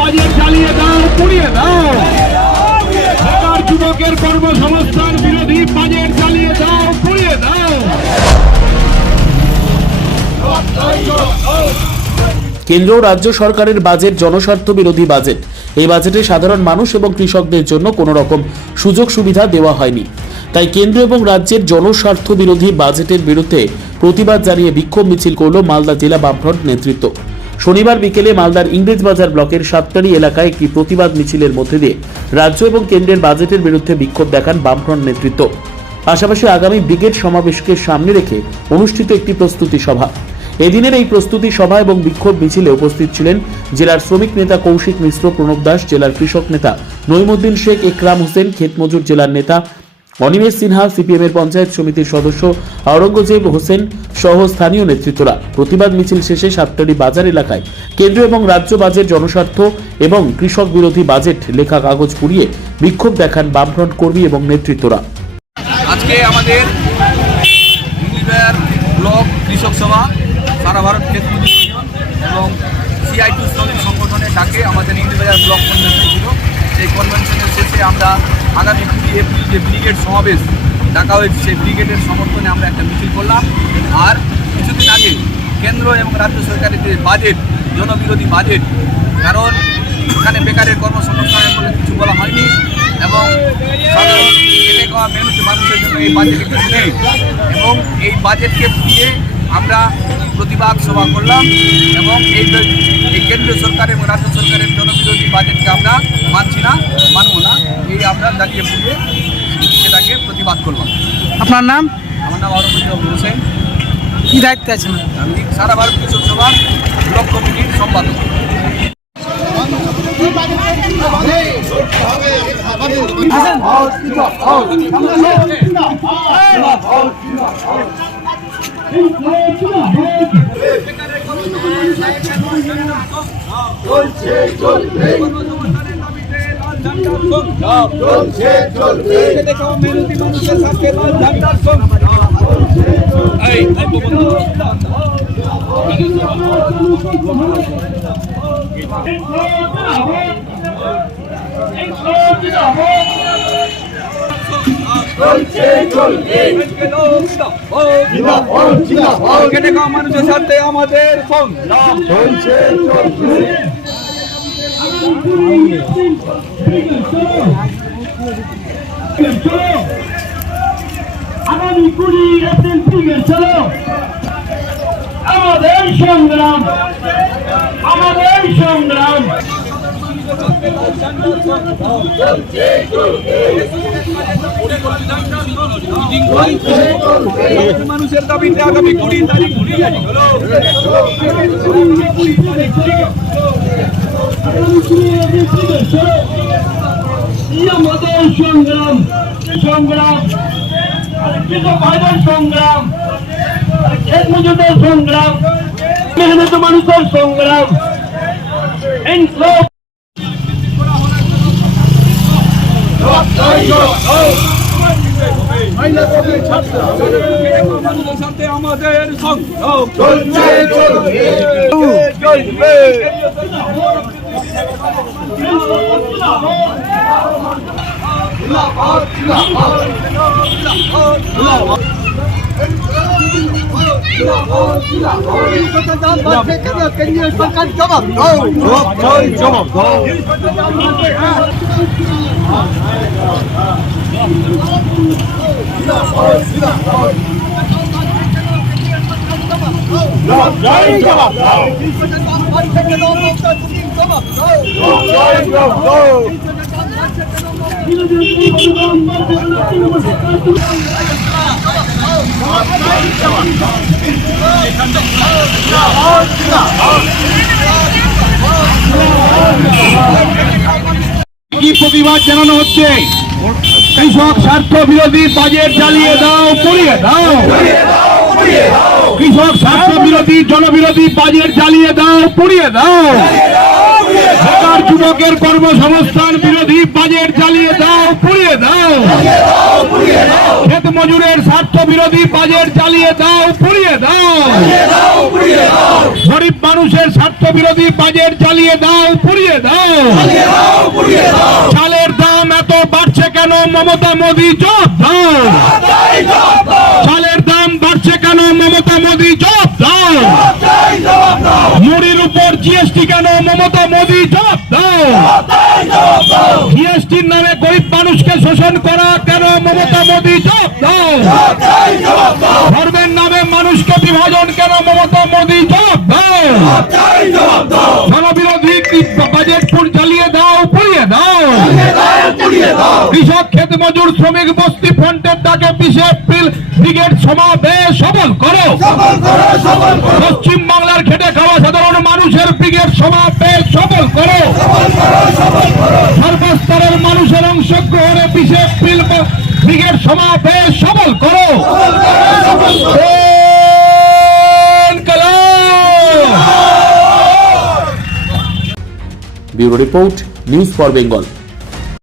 Budget জ্বালিয়ে দাও, পুড়িয়ে দাও। বেকার যুবকের কর্মসংস্থান বিরোধী বাজেট জ্বালিয়ে দাও, পুড়িয়ে দাও। কেন্দ্র রাজ্য সরকারের বাজেট, জনস্বার্থ বিরোধী বাজেট। এই বাজেটে সাধারণ মানুষ এবং কৃষকদের জন্য কোনো রকম সুযোগ সুবিধা দেওয়া হয়নি। তাই কেন্দ্র এবং রাজ্যের জনস্বার্থ বিরোধী বাজেটের বিরুদ্ধে প্রতিবাদ জানিয়ে বিক্ষোভ মিছিল করল মালদা জেলা বামফ্রন্ট নেতৃত্ব। শনিবার বিকেলে মালদার ইংরেজবাজার ব্লকের সাতটারি এলাকায় একটি প্রতিবাদ মিছিলের মধ্যে দিয়ে রাজ্য এবং কেন্দ্রের বাজেটের বিরুদ্ধে বিক্ষোভ দেখান বামফ্রন্ট নেতৃত্ব। পাশাপাশি আগামী ব্রিগেড সমাবেশকে সামনে রেখে অনুষ্ঠিত একটি প্রস্তুতি সভা। এদিনের এই প্রস্তুতি সভা এবং বিক্ষোভ মিছিলে উপস্থিত ছিলেন জেলার শ্রমিক নেতা কৌশিক মিশ্র, প্রণব দাস, জেলার কৃষক নেতা নইমুদ্দিন শেখ, একরাম হোসেন, ক্ষেতমজুর জেলার নেতা অনিমেষ সিনহা সিপিএম এর পঞ্চায়েত সমিতির সদস্য আওরঙ্গজেব হোসেন সহ স্থানীয় নেতৃত্বরা। প্রতিবাদ মিছিল শেষে সাতটারি বাজার এলাকায় কেন্দ্র এবং রাজ্য বাজেট, জনস্বার্থ এবং কৃষক বিরোধী বাজেট লেখা কাগজ পুড়িয়ে বিক্ষোভ দেখান বামফ্রন্ট কর্মী এবং নেতৃত্বরা। আজকে আমাদের ব্লক কৃষক সভা, সারা ভারত ক্ষেত্র এবং সংগঠনের ডাকে আমাদের ব্লক ছিল। সেই কনভেনশনের শেষে আমরা আগামী কুড়ি এপ্রিল যে ব্রিগেড সমাবেশ ডাকা হয়েছে সেই ব্রিগেডের সমর্থনে আমরা একটা মিছিল করলাম। আর কিছুদিন আগে কেন্দ্র এবং রাজ্য সরকারের যে বাজেট জনবিরোধী বাজেট কারণ এখানে বেকারের কর্মসংস্থানের বলে কিছু বলা হয়নি এবং মানুষের জন্য এই বাজেটে এবং এই বাজেটকে দিয়ে আমরা প্রতিবাদ সভা করলাম এবং এই কেন্দ্রীয় সরকার এবং রাজ্য সরকারের জনবিরোধী বাজেটকে আমরা মানছি না মানব না। এই আমরা দাঁড়িয়ে পুড়িয়ে সেটাকে প্রতিবাদ করলাম। আপনার নাম? আমার নাম অরবিন্দ হোসেন কি দায়িত্বে আছেন? আমি সারা ভারত কৃষক সভা ব্লক কমিটির সম্পাদক। চলছে চলবে চলছে চলবে দেখো মেরুতি মানুষের সাথে লাল ঝান্ডার সংগ্রাম এই এই খেটে খাওয়া মানুষের সাথে আমাদের সংগ্রাম আগামী কুড়ি এপ্রিল ব্রিগেড চলো। আমাদের সংগ্রাম। আমাদের সংগ্রাম। মানুষের দাবিতে আগামী কুড়ি তারিখ সংগ্রাম সংগ্রাম কৃষক ভাইদের সংগ্রাম সংগ্রাম। মানুষের সংগ্রাম ইনকলাব মানুষের সাথে আমাদের সংগ্রাম Oh, কি প্রতিবাদ জানানো হচ্ছে? কৃষক স্বার্থ বিরোধী বাজেট জ্বালিয়ে দাও, পুড়িয়ে দাও। কৃষক স্বার্থ বিরোধী জনবিরোধী বাজেট জ্বালিয়ে দাও, পুড়িয়ে দাও। বেকার যুবকের কর্মসংস্থান বিরোধী বাজেট জ্বালিয়ে দাও, পুড়িয়ে দাও। ক্ষেত মজুরের স্বার্থ বিরোধী বাজেট জ্বালিয়ে দাও, পুড়িয়ে দাও। গরিব মানুষের স্বার্থ বিরোধী বাজেট জ্বালিয়ে দাও, পুড়িয়ে দাও চালের দাম এত বাড়ছে কেন মমতা মোদি জব দাও চালের দাম বাড়ছে কেন মমতা মোদি জব দাও মুড়ির উপর জিএসটি কেন মমতা মোদি জব দাও জিএসটির নামে গরিব মানুষকে শোষণ করা কেন মমতা মোদি জব দাও ধর্মের নামে মানুষকে বিভাজন কেন মমতা মোদি জব দাও জনবিরোধী বাজেট কৃষক ক্ষেত মজুর শ্রমিক বস্তি ফ্রন্টের ডাকে বিশে এপ্রিল ব্রিগেড সমাবেশ। সফল করো। পশ্চিম বাংলার খেটে খাওয়া সাধারণ মানুষের ব্রিগেড সমাবেশ। সফল করো। সর্বস্তরের মানুষের অংশগ্রহণে বিশে এপ্রিল ব্রিগেড সমাবেশ। সফল করো। Bureau report news for Bengal.